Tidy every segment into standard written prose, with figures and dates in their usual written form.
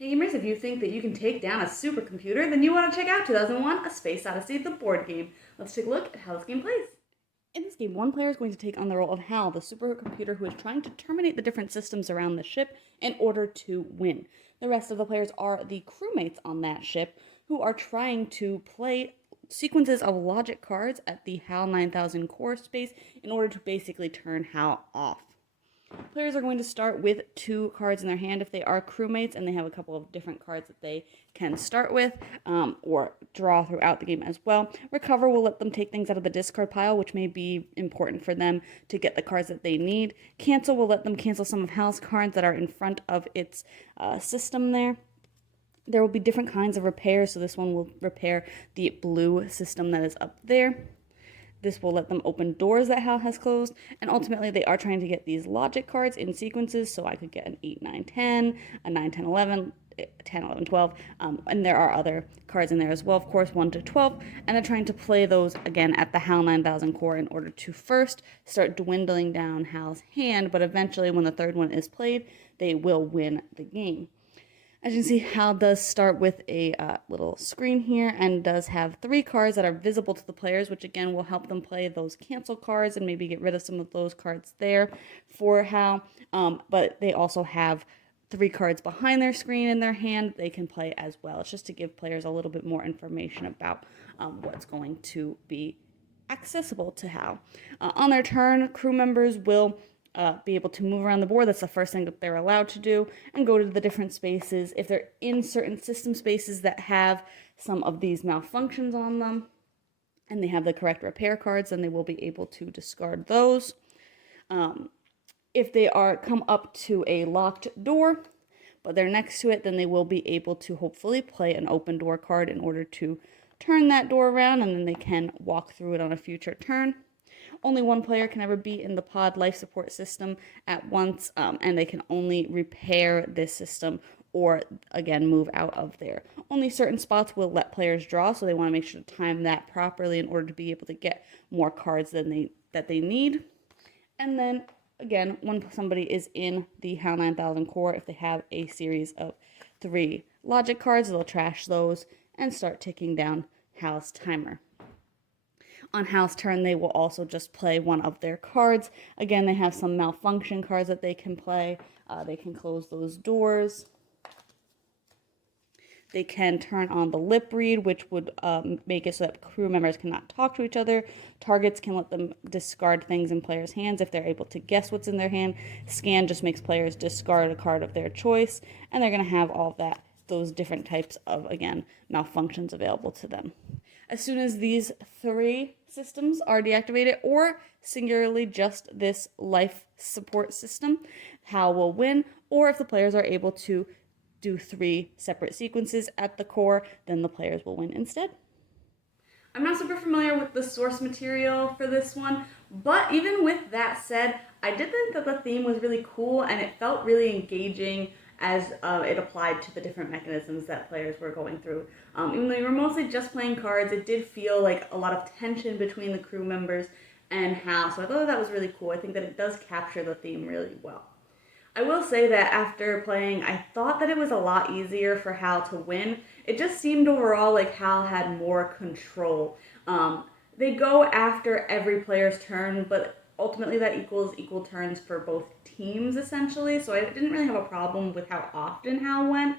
Hey gamers, if you think that you can take down a supercomputer, then you want to check out 2001 A Space Odyssey, the board game. Let's take a look at how this game plays. In this game, one player is going to take on the role of Hal, the supercomputer who is trying to terminate the different systems around the ship in order to win. The rest of the players are the crewmates on that ship who are trying to play sequences of logic cards at the HAL 9000 core space in order to basically turn HAL off. Players are going to start with 2 cards in their hand if they are crewmates, and they have a couple of different cards that they can start with or draw throughout the game as well. Recover will let them take things out of the discard pile, which may be important for them to get the cards that they need. Cancel will let them cancel some of Hal's cards that are in front of its system there. There will be different kinds of repairs, so this one will repair the blue system that is up there. This will let them open doors that Hal has closed, and ultimately they are trying to get these logic cards in sequences, so I could get an 8, 9, 10, a 9, 10, 11, 10, 11, 12, and there are other cards in there as well, of course, 1 to 12, and they're trying to play those again at the HAL 9000 core in order to first start dwindling down Hal's hand, but eventually when the third one is played, they will win the game. As you can see, Hal does start with a little screen here and does have 3 cards that are visible to the players, which again will help them play those cancel cards and maybe get rid of some of those cards there for Hal. But they also have 3 cards behind their screen in their hand they can play as well. It's just to give players a little bit more information about what's going to be accessible to Hal. On their turn, crew members will be able to move around the board. That's the first thing that they're allowed to do, and go to the different spaces. If they're in certain system spaces that have some of these malfunctions on them, and they have the correct repair cards, then they will be able to discard those. If they are come up to a locked door, but they're next to it, then they will be able to hopefully play an open door card in order to turn that door around, and then they can walk through it on a future turn. Only one player can ever be in the pod life support system at once, and they can only repair this system or, again, move out of there. Only certain spots will let players draw, so they want to make sure to time that properly in order to be able to get more cards that they need. And then, again, when somebody is in the HAL 9000 core, if they have a series of 3 logic cards, they'll trash those and start ticking down Hal's timer. On Hal's turn, they will also just play one of their cards. Again, they have some malfunction cards that they can play. They can close those doors. They can turn on the lip read, which would make it so that crew members cannot talk to each other. Targets can let them discard things in players' hands if they're able to guess what's in their hand. Scan just makes players discard a card of their choice, and they're going to have all that, those different types of, again, malfunctions available to them. As soon as these 3 systems are deactivated, or singularly just this life support system, Hal will win. Or if the players are able to do 3 separate sequences at the core, then the players will win instead. I'm not super familiar with the source material for this one, but even with that said, I did think that the theme was really cool and it felt really engaging as it applied to the different mechanisms that players were going through. Even though you were mostly just playing cards, it did feel like a lot of tension between the crew members and Hal, so I thought that was really cool. I think that it does capture the theme really well. I will say that after playing, I thought that it was a lot easier for Hal to win. It just seemed overall like Hal had more control. They go after every player's turn, but ultimately that equals equal turns for both teams, essentially, so I didn't really have a problem with how often Hal went,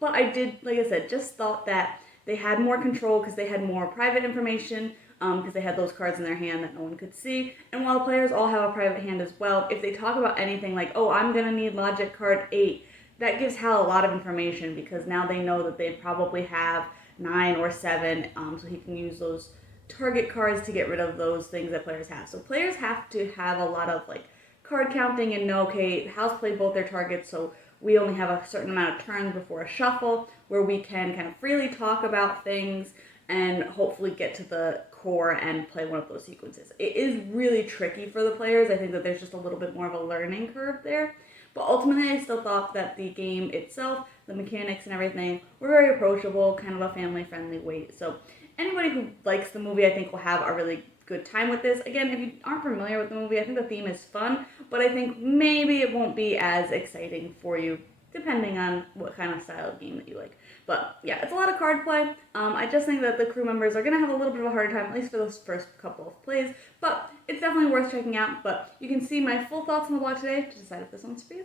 but I did, like I said, just thought that they had more control because they had more private information, because they had those cards in their hand that no one could see, and while the players all have a private hand as well, if they talk about anything like, oh, I'm going to need logic card 8, that gives Hal a lot of information because now they know that they probably have 9 or 7, so he can use those target cards to get rid of those things that players have. So players have to have a lot of like card counting and know, okay, Hal's played both their targets, so we only have a certain amount of turns before a shuffle where we can kind of freely talk about things and hopefully get to the core and play one of those sequences. It is really tricky for the players. I think that there's just a little bit more of a learning curve there. But ultimately, I still thought that the game itself, the mechanics and everything, were very approachable, kind of a family-friendly weight. So anybody who likes the movie, I think, will have a really good time with this. Again, if you aren't familiar with the movie, I think the theme is fun, but I think maybe it won't be as exciting for you depending on what kind of style of game that you like. But yeah, it's a lot of card play. I just think that the crew members are going to have a little bit of a harder time, at least for those first couple of plays, but it's definitely worth checking out. But you can see my full thoughts on the blog today to decide if this one's for you.